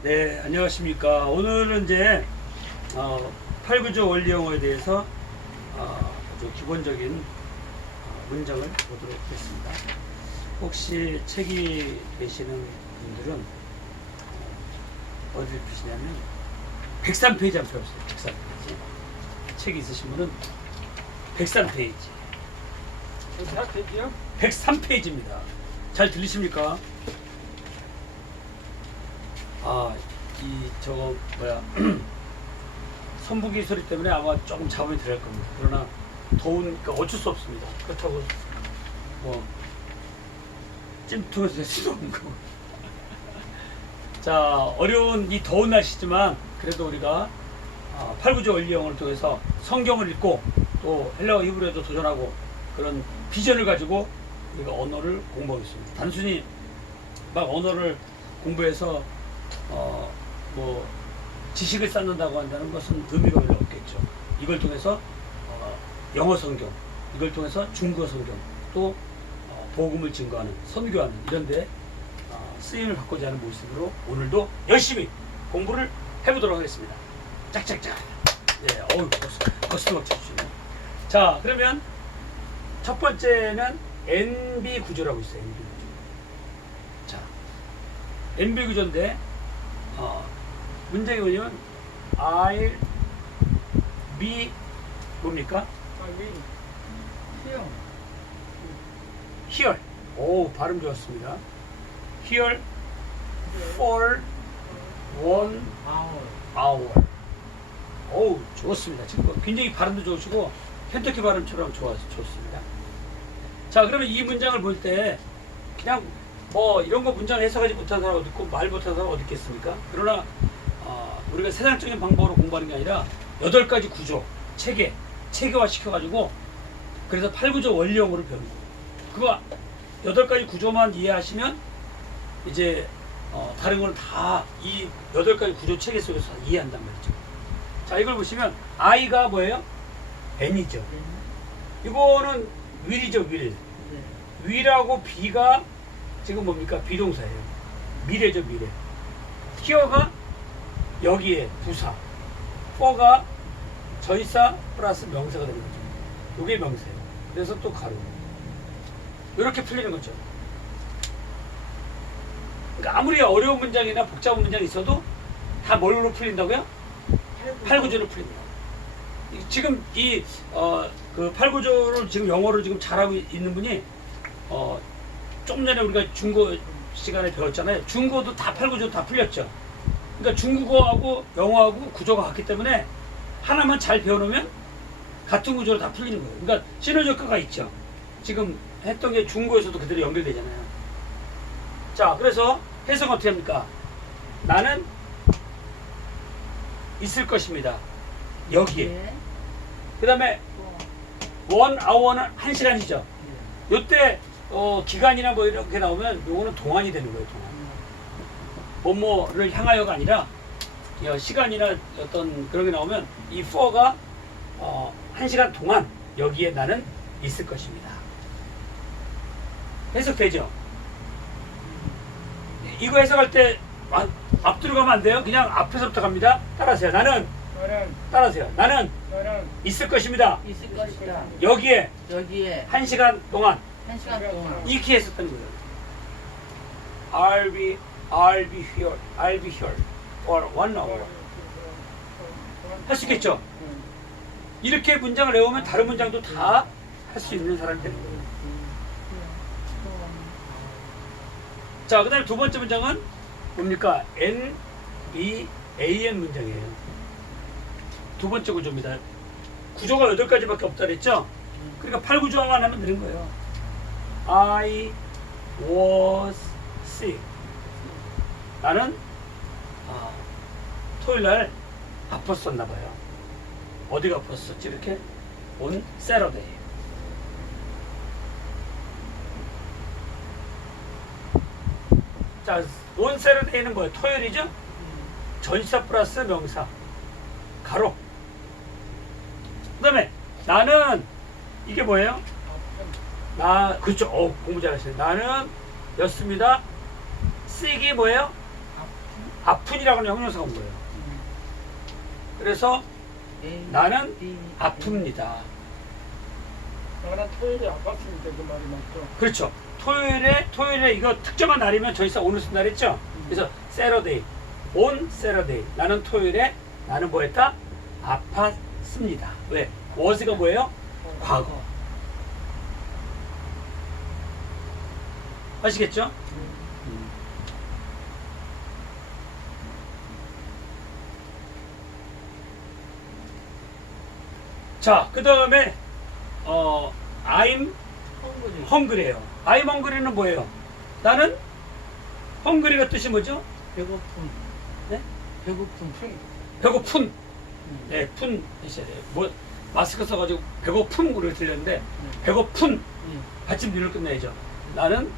네, 안녕하십니까. 오늘은 이제 어, 8, 9조 원리 영어에 대해서 어, 아주 기본적인 어, 문장을 보도록 하겠습니다. 혹시 책이 계시는 분들은 어, 어디를 펴시냐면 103페이지 한번 펴보세요. 103페이지. 책이 있으신 분은 103페이지. 다 되지요? 103페이지입니다. 잘 들리십니까? 아, 이 저거 뭐야 선풍기 소리 때문에 아마 조금 잡음이 들어갈 겁니다. 그러나 더우니까 어쩔 수 없습니다. 그렇다고 뭐 찜통에서 없는 거고. 자, 어려운 이 더운 날씨지만 그래도 우리가 아, 8, 9조 원리 영어를 통해서 성경을 읽고 또 헬라어 히브리어도 도전하고 그런 비전을 가지고 우리가 언어를 공부하고 있습니다. 단순히 막 언어를 공부해서 어, 뭐 지식을 쌓는다고 한다는 것은 의미가 별로 없겠죠. 이걸 통해서 어, 영어 성경, 이걸 통해서 중국어 성경, 또 어, 복음을 증거하는 선교하는 이런데 어, 쓰임을 받고자 하는 모습으로 오늘도 열심히 공부를 해보도록 하겠습니다. 짝짝짝. 네, 어우, 박수, 박수도 막 쳐주시네요. 자, 그러면 첫 번째는 NB 구조라고 있어요. NB 구조. 자, NB 구조인데 어, 문장이 뭐냐면 I'll be 뭡니까? Here. 오, 발음 좋았습니다. Here for one hour. 오, 좋습니다. 지금 뭐 굉장히 발음도 좋으시고 켄터키 발음처럼 좋아 좋습니다. 자, 그러면 이 문장을 볼 때 그냥 뭐 이런 거 문장 해석하지 못한 사람 어디 있고 말 못한 사람 어디 있겠습니까? 그러나 어, 우리가 세상적인 방법으로 공부하는 게 아니라 여덟 가지 구조, 체계, 체계화 시켜가지고 그래서 8, 9조 원리 영어를 배우는 거예요. 그거 여덟 가지 구조만 이해하시면 이제 어, 다른 걸다이 여덟 가지 구조 체계 속에서 다 이해한단 말이죠. 자, 이걸 보시면 I가 뭐예요? N이죠. 이거는 will이죠, will. will하고 be가 지금 뭡니까? 비동사예요. 미래죠, 미래. here가 여기에 부사. for가 전사 플러스 명사가 되는 거죠. 이게 명사예요. 그래서 또 가로. 이렇게 풀리는 거죠. 그러니까 아무리 어려운 문장이나 복잡한 문장이 있어도 다 뭘로 풀린다고요? 8, 9조로 풀린다. 이- 지금 이, 어, 그 8, 9조를 지금 영어로 지금 잘하고 있는 분이, 어, 좀 전에 우리가 중국어 시간에 배웠잖아요. 중국어도 다 8, 9조 다 풀렸죠. 그러니까 중국어하고 영어하고 구조가 같기 때문에 하나만 잘 배워놓으면 같은 구조로 다 풀리는 거예요. 그러니까 시너적화가 있죠. 지금 했던 게 중국어에서도 그대로 연결되잖아요. 자, 그래서 해석 어떻게 합니까? 나는 있을 것입니다. 여기에. 그 다음에 원 아워는 한 시간이죠. 요때 어, 기간이나 뭐 이렇게 나오면 요거는 동안이 되는 거예요. 동안. 뭐뭐를 향하여가 아니라 어, 시간이나 어떤 그런 게 나오면 이 for가 어, 한 시간 동안 여기에 나는 있을 것입니다. 해석되죠? 이거 해석할 때 아, 앞뒤로 가면 안 돼요. 그냥 앞에서부터 갑니다. 따라하세요. 나는 따라하세요. 나는 있을 것입니다. 있을 것이다. 여기에 여기에 한 시간 동안 한 시간 동안 이렇게 했었던 거예요. I'll be, I'll be here, I'll be here for one hour. 할 수 있겠죠? 이렇게 문장을 외우면 다른 문장도 다 할 수 있는 사람이 되는 거예요. 자, 그 다음에 두 번째 문장은 뭡니까? N, B, A, N 문장이에요. 두 번째 구조입니다. 구조가 여덟 가지밖에 없다 그랬죠? 그러니까 8, 9조만 하면 되는 거예요. I was sick. 나는 아, 토요일 날 아팠었나 봐요. 어디가 아팠었지 이렇게? on Saturday. 자, on Saturday는 뭐예요? 토요일이죠? 전시사 플러스 명사. 가로. 그 다음에 나는 이게 뭐예요? 나 그렇죠. 어, 공부 잘하시네. 나는 였습니다. sick이 뭐예요? 아픈이라고 하는 형용사가 온 거예요. 그래서 나는 아픕니다. 나는 토요일에 아팠으니까 그 말이 맞죠. 그렇죠. 토요일에 토요일에 이거 특정한 날이면 저희 사 오늘 쓴날 했죠. 그래서 Saturday, on Saturday. 나는 토요일에 나는 뭐했다? 아팠습니다. 왜? was가 뭐예요? 과거. 아시겠죠? 자, 그 다음에 어, I'm. 헝그리예요. I'm hungry는 뭐예요? 나는 헝그리가 뜻이 뭐죠? 배고픔. 네? 배고픔. 배고픈. 네, 푼 뜻이에요. 뭐 마스크 써가지고 배고픔 그렇게 들렸는데 배고픈 음. 받침 뒤를 끝내야죠. 나는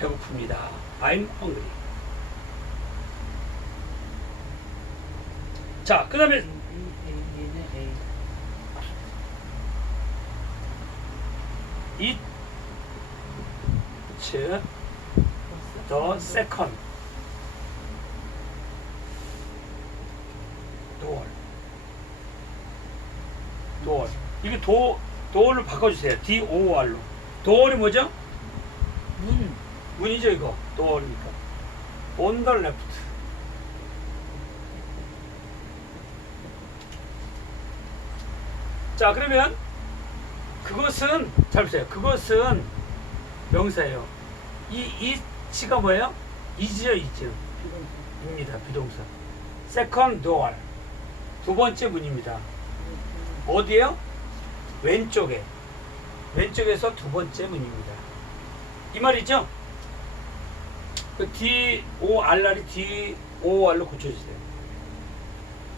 배고픕니다. I'm hungry. 자, 그 다음에 it the second door. door. 이게 도, door를 바꿔주세요. D-O-R로. door이 뭐죠? 문. 문이죠, 이거. door니까. on the. 자, 그러면 그것은, 잘 보세요. 그것은 명사예요. 이, 이치가 뭐예요? 이지요, 이지. 입니다. 비동사. second door. 두 번째 문입니다. 어디에요? 왼쪽에. 왼쪽에서 두 번째 문입니다. 이 말이죠? 그 D, O, R날이 D, O, R로 고쳐주세요.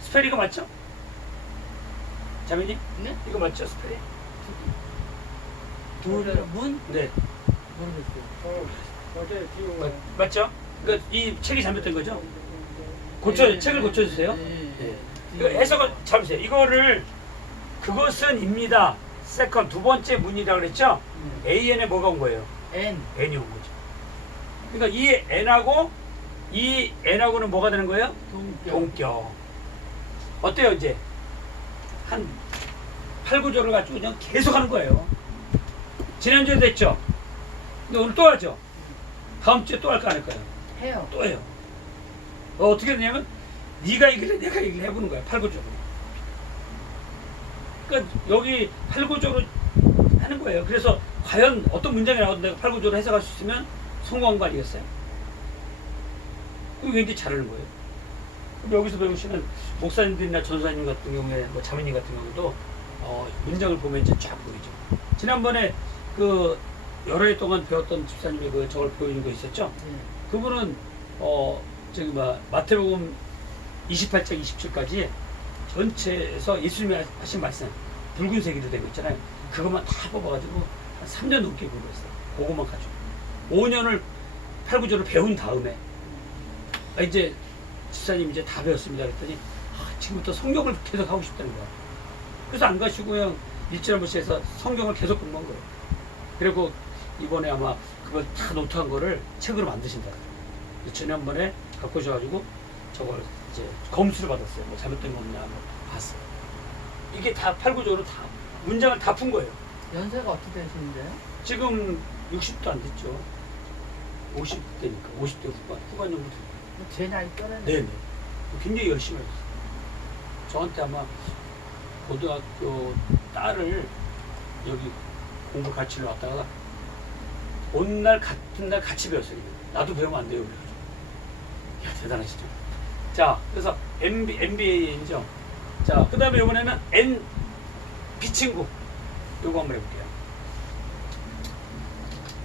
스펠이가 맞죠? 자매님? 네? 이거 맞죠, 스펠이? 둘. 문? 네. 모르겠어요. 어, 맞죠? 그러니까 이 책이 잘못된 거죠? 고쳐, 네, 책을 네, 고쳐주세요. 네, 예. 네. 이거 해석을 잡으세요. 이거를 그것은 입니다. 세컨 두 번째 문이라고 그랬죠? 음. AN에 뭐가 온 거예요? N. N이 온 거죠. 그러니까 이 N하고 이 N하고는 뭐가 되는 거예요? 동격. 동격. 어때요 이제? 한 8, 9조를 가지고 그냥 계속 하는 거예요. 지난주에 됐죠? 근데 오늘 또 하죠? 다음 주에 또 할까 안 할까요? 해요. 또 해요. 어, 떻게 되냐면 네가 이길래 내가 이길래 해보는 거야. 8, 9조로. 그러니까 여기 8, 9조로 하는 거예요. 그래서 과연 어떤 문장이 나와도 내가 8, 9조로 해석할 수 있으면 성공한 거 아니겠어요? 그럼 왠지 잘하는 거예요. 여기서 배우시는 목사님들이나 전사님 같은 경우에 뭐 자매님 같은 경우도 어, 문장을 보면 이제 쫙 보이죠. 지난번에 그 여러 해 동안 배웠던 집사님이 그 저걸 보여준 거 있었죠? 네. 그분은 어 저기 뭐 마태복음 28장 27까지 전체에서 예수님이 하신 말씀 붉은색으로 된거 있잖아요. 그것만 다 뽑아가지고 한 3년 넘게 공부했어요. 그것만 가지고 5년을 8, 9절을 배운 다음에 아, 이제 집사님 이제 다 배웠습니다. 그랬더니 아, 지금부터 성경을 계속 하고 싶다는 거야. 그래서 안 가시고 그냥 일주일에 한 번씩 해서 성경을 계속 공부한 거예요. 그리고 이번에 아마 그걸 다 노트한 거를 책으로 만드신다. 지난번에 갖고 오셔가지고 저걸 이제 검수를 받았어요. 뭐 잘못된 거 없냐 뭐 봤어요. 이게 다 8, 9조로 다 문장을 다 푼 거예요. 연세가 어떻게 되시는데요? 지금 60도 안 됐죠. 50대니까 50대 후반 후반 정도 됐어요. 제 나이 또래네. 네네. 굉장히 열심히 하셨어요. 저한테 아마 고등학교 딸을 여기 공부 같이 왔다가 온 날 같은 날 같이 배웠어요. 나도 배우면 안 돼요. 그래가지고. 이야 대단하시죠. 자, 그래서 MB, MBA이죠. 자, 그 다음에 이번에는 N 비친구 요거 한번 해볼게요.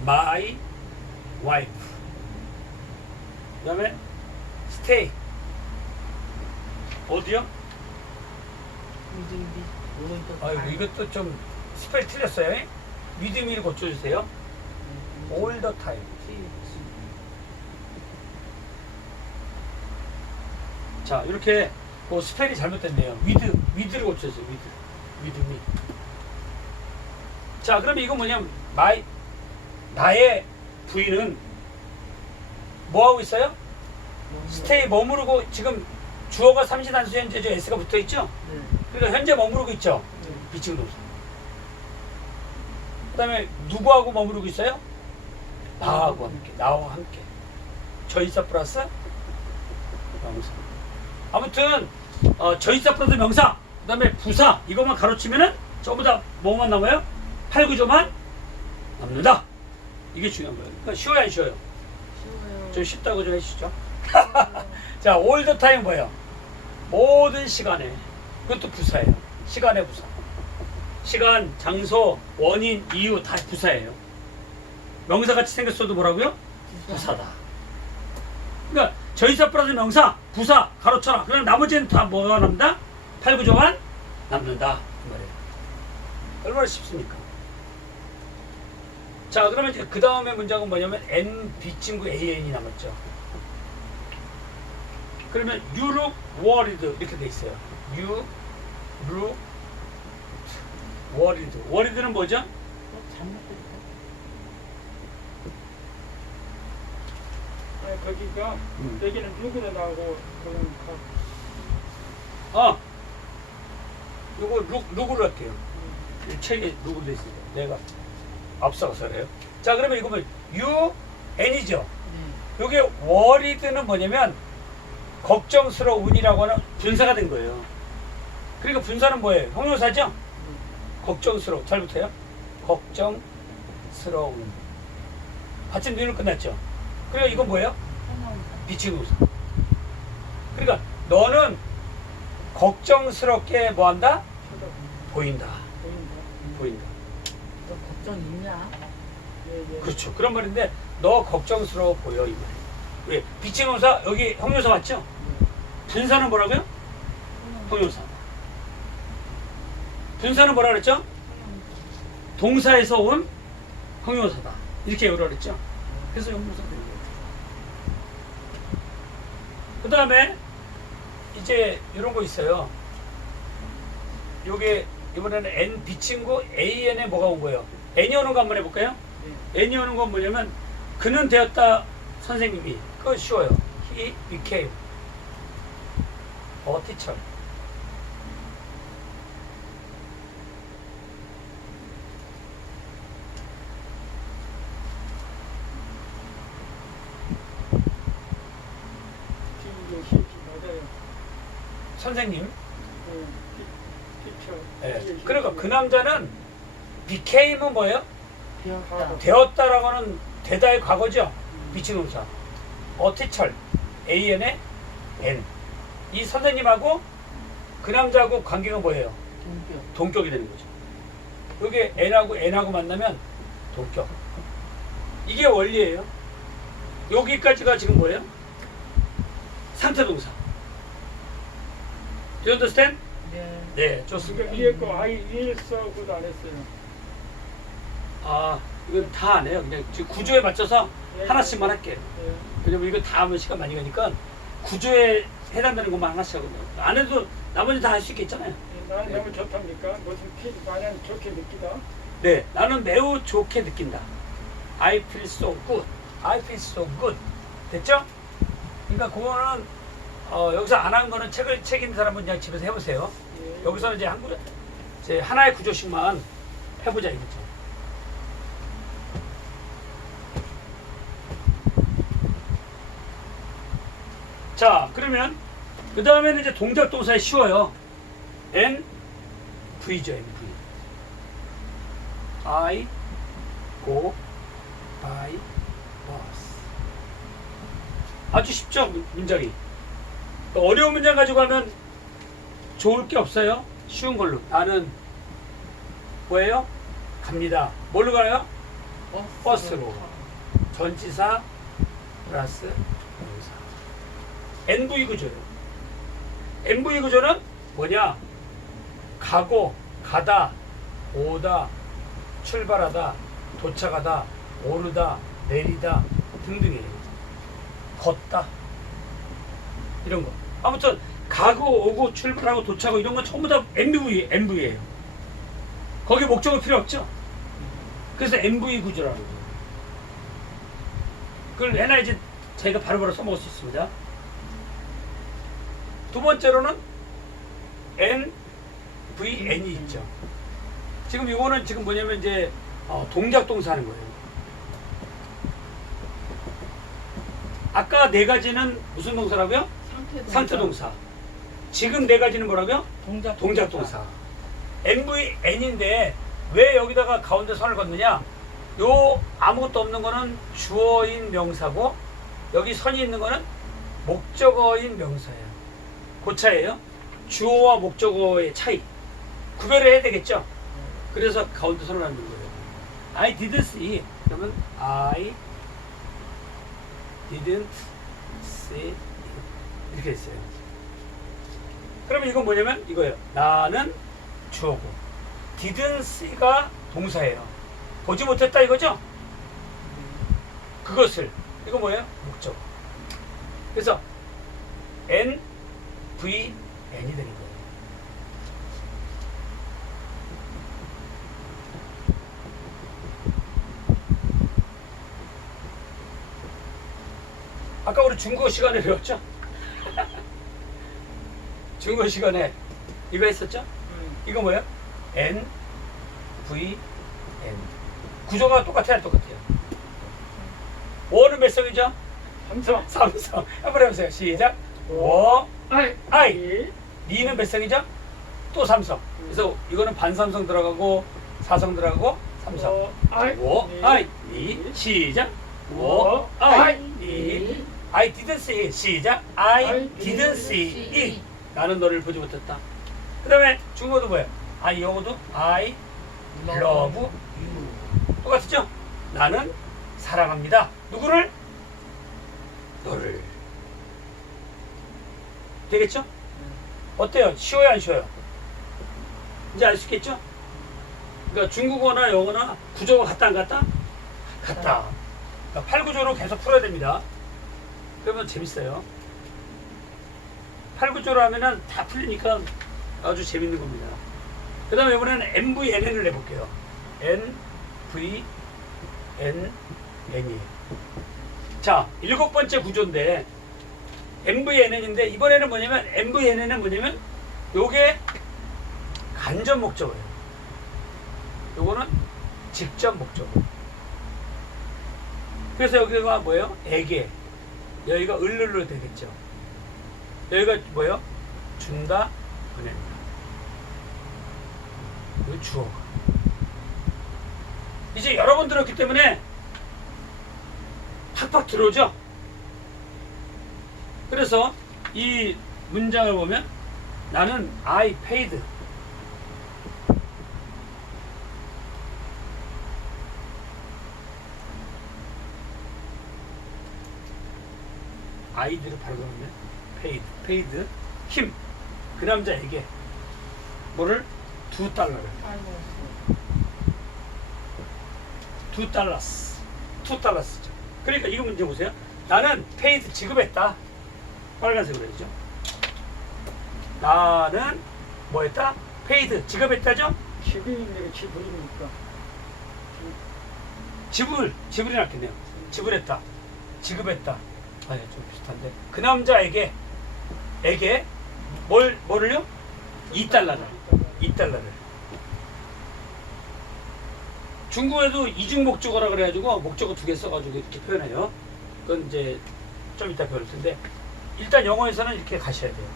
My wife. 그 다음에 stay. 어디요? 미등비 오른쪽. 아이고 이것도 좀 스펠 틀렸어요. 믿음이를 고쳐주세요. all the time. 자 이렇게 그 스펠이 잘못됐네요. 위드 위드를 고쳐주세요. 위드 위드미. 자 그럼 이거 뭐냐면 my 나의 부인은 뭐 하고 있어요? 스테이 머무르고 지금 주어가 삼시단수 현재 저 s가 붙어 있죠? 네. 그러니까 현재 머무르고 있죠. 네. 비칭 동사. 그다음에 누구하고 머무르고 있어요? 나하고 함께, 나와 함께. 저희사 플러스 명사. 아무튼 어, 저희사 플러스 명사. 그다음에 부사 이것만 가로치면은 전부 다 뭐만 남아요? 8, 9조만 남는다. 이게 중요한 거예요. 그러니까 쉬워요, 안 쉬워요? 좀 쉽다고 좀 해주시죠. 자, the time 뭐예요? 모든 시간에. 그것도 부사예요. 시간의 부사. 시간, 장소, 원인, 이유 다 부사예요. 명사같이 생겼어도 뭐라고요? 부사다. 그러니까 저희사 플러스 명사, 부사 가로쳐라. 그럼 나머지는 다 뭐가 남는다? 8, 9조만 남는다. 그 말이에요. 얼마나 쉽습니까? 자, 그러면 이제 그 다음에 문장은 뭐냐면 N, B 친구 AN이 남았죠. 그러면 you look worried 이렇게 돼 있어요. you look worried. worried는 뭐죠? 네, 거기가 음. 여기는 누구로 나오고 그런 거. 어. 요거 룩, 룩으로 할게요. 이 책에 룩으로 돼 있습니다. 내가 앞서가서 그래요. 자, 그러면 이거 뭐 you N이죠. 네. 요게 worried는 뭐냐면 걱정스러운이라고 하는 분사가 된 거예요. 그러니까 분사는 뭐예요? 형용사죠? 걱정스러워. 잘 붙어요? 걱정스러운. 받침 뒤로 끝났죠? 그리고 이건 뭐예요? 비치고사. 그러니까 너는 걱정스럽게 뭐한다? 쳐다보인다. 보인다. 걱정 있냐? 그렇죠. 그런 말인데 너 걱정스러워 보여 이 말이에요. 왜? 비치고사 여기 형용사 맞죠? 분사는 뭐라고요? 형용사. 분사는 뭐라 그랬죠? 동사에서 온 형용사다. 이렇게 외우라 그랬죠? 그래서 형용사 된 거예요. 그 다음에 이제 이런 거 있어요. 요게 이번에는 N 비친구 AN에 뭐가 온 거예요? N이 오는 거 한번 해볼까요? N이 오는 건 뭐냐면 그는 되었다 선생님이 그거 쉬워요. He became a teacher. 선생님. 예. 그러니까 그 남자는 became은 뭐예요? 되었다. 되었다라고 하는 되다의 과거죠. 비치동사. 어티철 AN의 N. 이 선생님하고 그 남자하고 관계가 뭐예요? 동격. 동격이 되는 거죠. 여기 N하고 N하고 만나면 동격. 이게 원리예요. 여기까지가 지금 뭐예요? 상태 동사. Do you understand? 네. 네, 좋습니다. 위에 거 아이 위에 써고도 안 했어요. 아, 이건 다 안 해요. 그냥 지금 구조에 맞춰서 예. 하나씩만 할게요. 예. 왜냐면 이거 다 하면 시간 많이 가니까 구조에 해당되는 것만 하나씩 하거든요. 안 해도 나머지 다 할 수 있겠잖아요. 예, 나는 너무 좋답니까? 무슨 피 마냥 좋게 느끼다. 네, 나는 매우 좋게 느낀다. I feel so good. I feel so good. 됐죠? 그러니까 그거는 어, 여기서 안 한 거는 책을 책 있는 사람은 그냥 집에서 해보세요. 예. 여기서는 이제 한 구, 이제 하나의 구조씩만 해보자 이거죠. 자, 그러면 그 다음에는 이제 동작 동사에 쉬워요. N V죠, N V. I go by bus. 아주 쉽죠, 문- 문장이. 어려운 문장 가지고 하면 좋을 게 없어요. 쉬운 걸로. 나는 뭐예요? 갑니다. 뭘로 가요? 버스로. 전치사 플러스 동사. NV 구조예요. NV 구조는 뭐냐? 가고, 가다, 오다, 출발하다, 도착하다, 오르다, 내리다 등등이에요. 걷다. 이런 거. 아무튼 가고 오고 출발하고 도착하고 이런 건 전부 다 MV, MV예요. 거기 목적은 필요 없죠. 그래서 MV 구조라는 거예요. 그걸 해나 이제 저희가 바로바로 써먹을 수 있습니다. 두 번째로는 N, V, N이 있죠. 지금 이거는 지금 뭐냐면 이제 어, 동작 동사 하는 거예요. 아까 네 가지는 무슨 동사라고요? 상태 동사. 지금 네 가지는 뭐라고요? 동작 동작 동사. NV N인데 왜 여기다가 가운데 선을 걷느냐? 요 아무것도 없는 거는 주어인 명사고 여기 선이 있는 거는 목적어인 명사예요. 그 차이예요. 주어와 목적어의 차이. 구별을 해야 되겠죠? 그래서 가운데 선을 하는 거예요. I didn't see. 그러면 I didn't see 이렇게 했어요. 그러면 이건 뭐냐면 이거예요. 나는 주어고 didn't see가 동사예요. 보지 못했다 이거죠? 그것을 이거 뭐예요? 목적. 그래서 N, V, N이 되는 거예요. 아까 우리 중국어 시간에 배웠죠? 중국어 시간에 이거 했었죠? 음. 이거 뭐예요? N, V, N. 구조가 똑같아요, 똑같아요. 워는 몇 성이죠? 삼성. 삼성. 한번 해보세요. 시작. 워, 아 이. 아이. 이. 니는 몇 성이죠? 또 삼성. 그래서 이거는 반삼성 들어가고 사성 들어가고 삼성. 워, 아이. 워, 니. 아이, 니. 시작. 워, 아이, 니. I didn't see it. 시작. I I didn't see it. 나는 너를 보지 못했다. 그 다음에 중국어도 뭐예요? 아, 영어도 I love you. 똑같죠? 나는 사랑합니다. 누구를? 너를. 되겠죠? 어때요? 쉬워요, 안 쉬워요? 이제 알 수 있겠죠? 그러니까 중국어나 영어나 구조가 같다, 안 같다? 같다. 그러니까 팔구조로 계속 풀어야 됩니다. 그러면 재밌어요. 팔구조로 하면은 다 풀리니까 아주 재밌는 겁니다. 그 다음에 이번에는 MVNN을 내볼게요. N, V, N, N이에요. 자, 일곱 번째 구조인데, MVNN인데, 이번에는 뭐냐면, MVNN은 뭐냐면, 요게 간접 목적어예요. 요거는 직접 목적어. 그래서 여기가 뭐예요? 에게. 여기가 을를로 되겠죠. 여기가 뭐예요? 준다, 보낸다. 이거 주어가. 이제 여러 번 들었기 때문에 팍팍 들어오죠? 그래서 이 문장을 보면 나는 I paid. 아이들을 바로 그러면 paid, paid him 그 남자에게 뭐를? 두 달러를. 두 달러스. 투 달러스죠. 그러니까 이거 문제 보세요. 나는 페이드 지급했다 빨간색으로 해야죠 나는 뭐 했다? 페이드 지급했다죠? 지금인데 지불입니까? 지불 지불이 낫겠네요 지불했다 지급했다 아니 좀 비슷한데 그 남자에게 에게 뭘 뭐를요? 2달러를 2달러를 중국에도 이중 목적어라 그래가지고 목적어 두 개 써가지고 이렇게 표현해요. 그건 이제 좀 이따 배울 텐데 일단 영어에서는 이렇게 가셔야 돼요.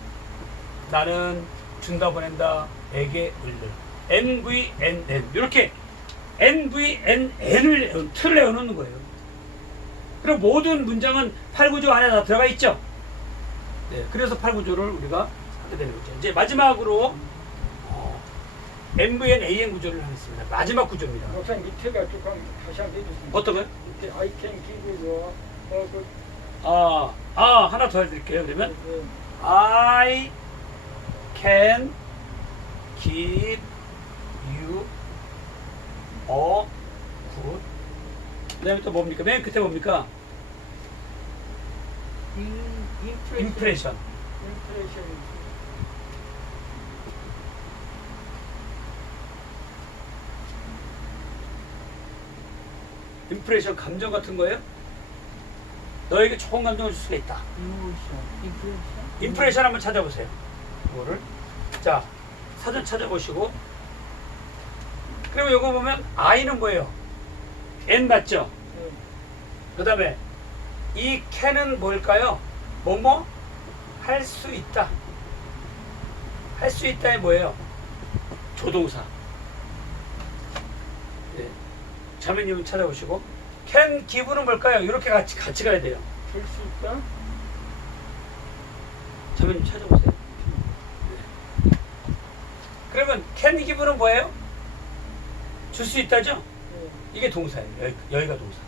나는 준다 보낸다 에게 을를 NVNN 이렇게 NVNN을 틀을 내어놓는 거예요. 그럼 모든 문장은 8구조 안에 다 들어가 있죠. 네, 그래서 8구조를 우리가 하게 되는 거죠. 이제 마지막으로 어, MVN AN 구조를 하겠습니다. 마지막 구조입니다. 목사님 밑에가 조금 다시 한번 해주세요. 어떤 거요? 밑에 I can give you 어, 그, 아, 아 하나 더 해드릴게요. 그러면 그, I can give you a good. 그 다음에 또 뭡니까? 맨 끝에 뭡니까? impression. impression. impression. impression 감정 같은 거예요? 너에게 좋은 감정을 줄 수가 있다. 인프레션 한번 찾아보세요. 이거를 자 사전 찾아보시고 그리고 이거 보면 I는 뭐예요? N 맞죠? 네. 그 다음에 이 can은 뭘까요? 뭐뭐 할 수 있다. 할 수 있다에 뭐예요? 조동사. 네. 자매님은 찾아보시고 can give는 뭘까요? 이렇게 같이 같이 가야 돼요. 줄 수 있다. 자매님 찾아보세요. 네. 그러면 can give는 뭐예요? 줄 수 있다죠? 네. 이게 동사예요. 여기, 여기가 동사.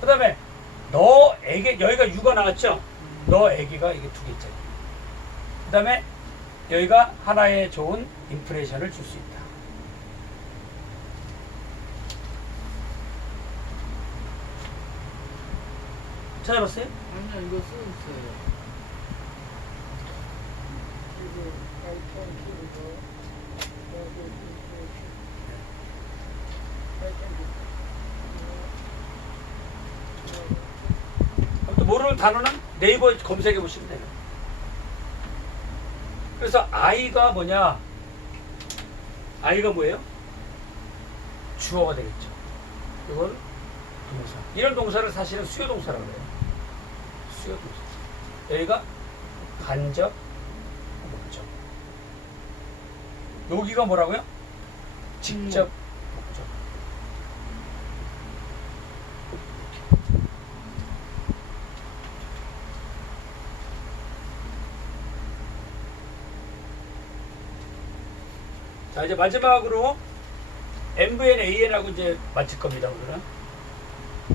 그 다음에 너에게 여기가 유가 나왔죠? 너에게가 이게 두 개짜리. 그 다음에 여기가 하나의 좋은 인프레션을 줄 수 있다. 찾아봤어요? 아니요, 이거 쓰고 있어요. 모르는 단어는 네이버 검색해 보시면 돼요. 그래서 아이가 뭐냐? 아이가 뭐예요? 주어가 되겠죠. 이건 동사. 이런 동사를 사실은 수요 동사라고 해요. 수요 동사. 여기가 간접 목적. 여기가 뭐라고요? 직접 목적. 자 이제 마지막으로 MVN AN하고 이제 마칠 겁니다 오늘은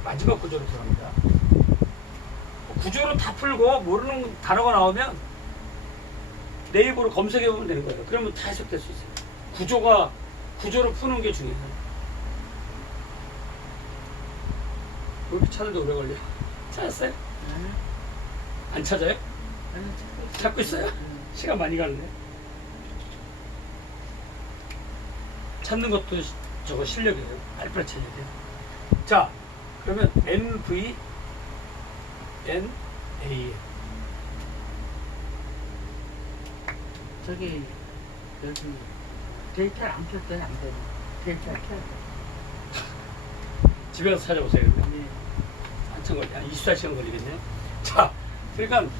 마지막 구조로 들어갑니다 구조로 다 풀고 모르는 단어가 나오면 네이버로 검색해 보면 되는 거예요 그러면 다 해석될 수 있어요 구조가 구조로 푸는 게 중요해요 왜 이렇게 찾는데 오래 걸려 찾았어요? 네. 안 찾아요? 아니, 찾고 있어요. 네. 시간 많이 가는데 찾는 것도 시- 저거 실력이에요 빨리빨리 찾아야 돼요 자 그러면 MV N A 저기, 여기, 데이터를 안 켰어요, 안 되네. 데이터를 켜야 돼. 집에 가서 찾아보세요 네. 한참 걸리 한 24시간 걸리겠네요 자 그러니까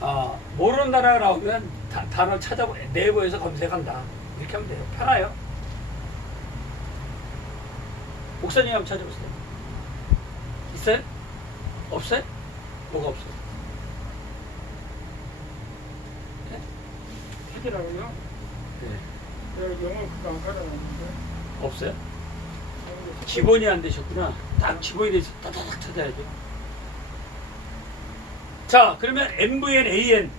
아, 모르는 단어가 나오면 다, 단어 찾아보 네이버에서 검색한다 이렇게 하면 돼요 편해요 목사님 한번 찾아보세요 있어요? 없어요? 뭐가 없어요? 하더라고요. 네. 내가 영어 그거 안 가르쳤는데. 없어요? 기본이 안 되셨구나. 딱 기본이 돼서 따다닥 찾아야 돼. 자, 그러면 MVN, AN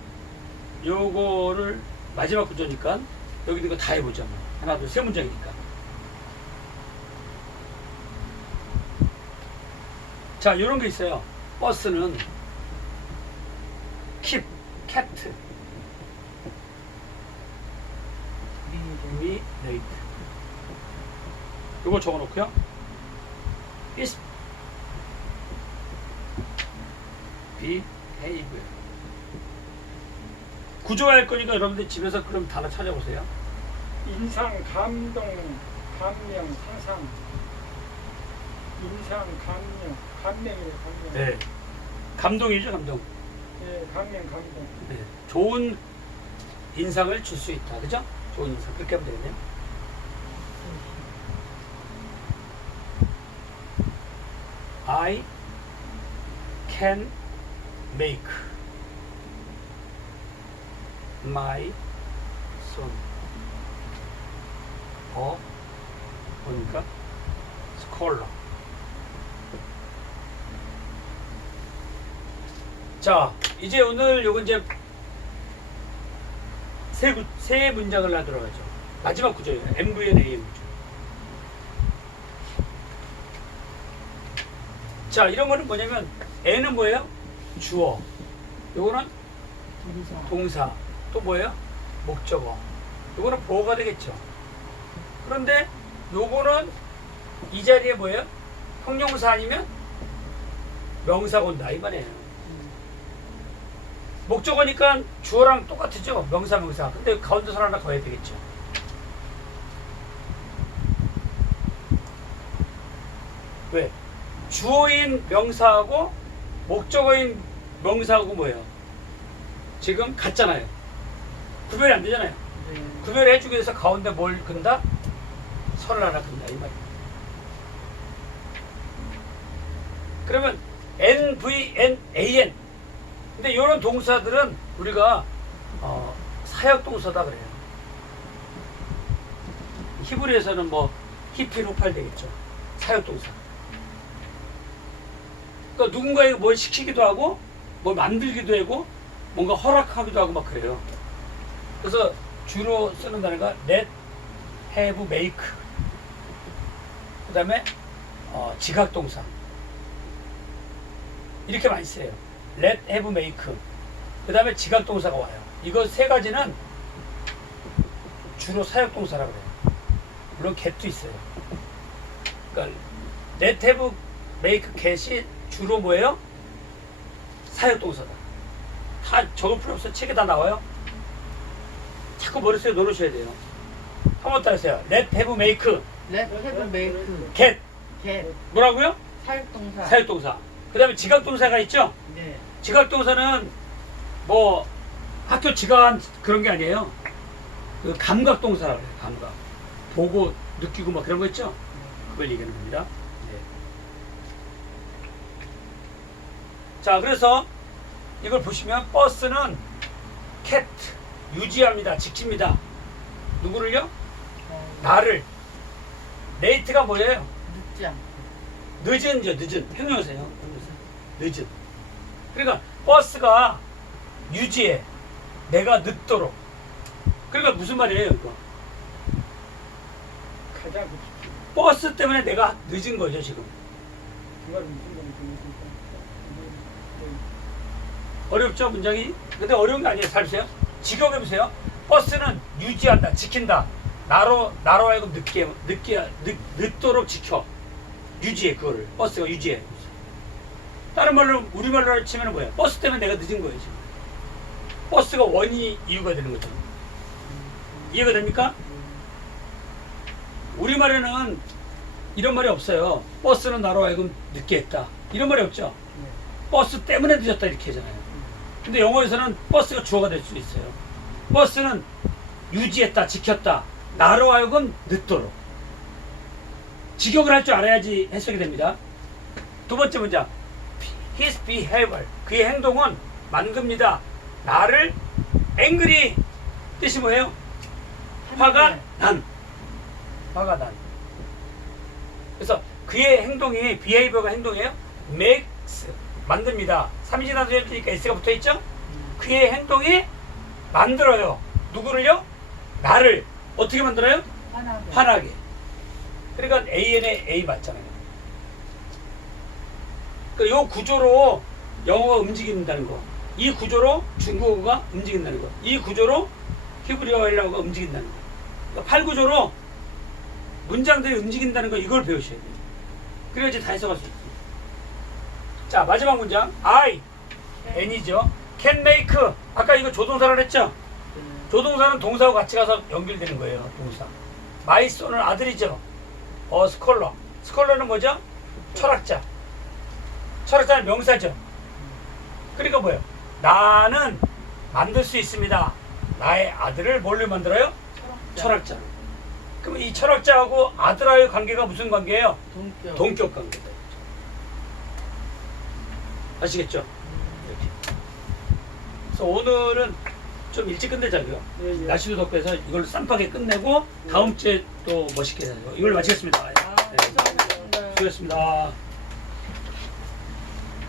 요거를 마지막 구조니까 여기 있는 거 다 해보자. 뭐. 하나, 둘, 세 문장이니까. 자, 요런 게 있어요. 버스는 미니 be late. 요거 적어놓고요. is behave. 구조화할 거니까 여러분들 집에서 그럼 단어 찾아보세요. 인상, 감동, 감명, 상상. 인상, 감명, 감명이에요, 감명. 네. 감동이죠, 감동. 예, 감명, 감동. 네. 좋은 인상을 줄 수 있다. 그죠? 좋은 인상. 그렇게 하면 되겠네요. I can make my son 어 보니까 scholar 자 이제 오늘 요거 이제 세, 구, 세 문장을 하도록 하죠 마지막 구조예요 MVN AM 구조 자 이런 거는 뭐냐면 N은 뭐예요? 주어 요거는 동사. 동사 또 뭐예요? 목적어 요거는 보호가 되겠죠 그런데 요거는 이 자리에 뭐예요? 형용사 아니면 명사가 온다 이 말이에요. 목적어니까 주어랑 똑같죠. 명사 명사. 근데 가운데서 하나 더 해야 되겠죠. 왜? 주어인 명사하고 목적어인 명사하고 뭐예요? 지금 같잖아요. 구별이 안 되잖아요. 네. 구별해 주기 위해서 가운데 뭘 근다? 선을 하나 근다 이 말이에요. 그러면 N, V, N, A, N. 근데 이런 동사들은 우리가 어, 사역 동사다 그래요. 히브리에서는 뭐 히필 호팔 되겠죠. 사역 동사. 그러니까 누군가에게 뭘 시키기도 하고 뭘 만들기도 하고 뭔가 허락하기도 하고 막 그래요. 그래서 주로 쓰는 단어가 let, have, make. 그 다음에 어, 지각동사. 이렇게 많이 써요. Let, have, make. 그 다음에 지각동사가 와요. 이거 세 가지는 주로 사역동사라고 그래요. 물론 get도 있어요. 그러니까 let, have, make, get이 주로 뭐예요? 사역동사다. 다 적을 필요 없어요. 책에 다 나와요. 자꾸 머릿속에 넣으셔야 돼요. 한번 따라하세요. let, have, make, Let have make. get. get. 뭐라고요? 사역동사. 사역동사. 그 다음에 지각동사가 있죠? 네. 지각동사는 뭐 학교 지각한 그런 게 아니에요. 그 감각동사라고 그래요. 감각. 보고 느끼고 막 그런 거 있죠? 그걸 얘기하는 겁니다. 네. 자, 그래서 이걸 보시면 버스는 cat 유지합니다. 지킵니다. 누구를요? 어, 나를. 레이트가 뭐예요? 늦지 않고. 늦은죠, 늦은. 형용사예요. 형용사. 늦은. 그러니까 버스가 유지해. 내가 늦도록. 그러니까 무슨 말이에요, 이거? 가자. 버스 때문에 내가 늦은 거죠, 지금. 말인지 어렵죠, 문장이? 근데 어려운 게 아니에요. 잘 보세요. 직역해 보세요. 버스는 유지한다, 지킨다. 나로, 나로 하여금 늦게, 늦게, 늦, 늦도록 지켜. 유지해, 그거를. 버스가 유지해. 다른 말로, 우리말로 치면 뭐예요? 버스 때문에 내가 늦은 거예요, 지금. 버스가 원이 이유가 되는 거죠. 이해가 됩니까? 우리말에는 이런 말이 없어요. 버스는 나로 하여금 늦게 했다. 이런 말이 없죠. 버스 때문에 늦었다 이렇게 하잖아요. 근데 영어에서는 버스가 주어가 될 수 있어요. 버스는 유지했다, 지켰다. 나로 하여금 늦도록. 직역을 할 줄 알아야지 해석이 됩니다. 두 번째 문장. His behavior. 그의 행동은 만듭니다. 나를 angry. 뜻이 뭐예요? 화가 난. 화가 난. 그래서 그의 행동이 behavior가 행동이에요. makes 만듭니다. 삼진단수였으니까 s가 붙어 있죠? 그의 행동이 만들어요. 누구를요? 나를 어떻게 만들어요? 화나게. 화나게. 그러니까 AN의 A 맞잖아요. 그러니까 이 구조로 영어가 움직인다는 거. 이 구조로 중국어가 움직인다는 거. 이 구조로 히브리어 헬라어가 움직인다는 거. 그러니까 팔 구조로 문장들이 움직인다는 거 이걸 배우셔야 돼요. 그래야지 다 해석할 수 있어요. 자 마지막 문장 I N이죠. Can make 아까 이거 조동사를 했죠. 네. 조동사는 동사하고 같이 가서 연결되는 거예요. 동사. 마이 son은 아들이죠. 어 스콜러. 스콜러는 뭐죠? 철학자. 철학자는 명사죠. 그러니까 뭐예요? 나는 만들 수 있습니다. 나의 아들을 뭘로 만들어요? 철학자. 그럼 이 철학자하고 아들와의 관계가 무슨 관계예요? 동격. 동격 관계다. 아시겠죠? 이렇게. 그래서 오늘은 좀 일찍 끝내자고요. 예, 예. 날씨도 덥고 해서 이걸로 쌈박에 끝내고 다음 주에 또 멋있게 해요. 이걸 마치겠습니다. 아, 네. 감사합니다. 수고했습니다.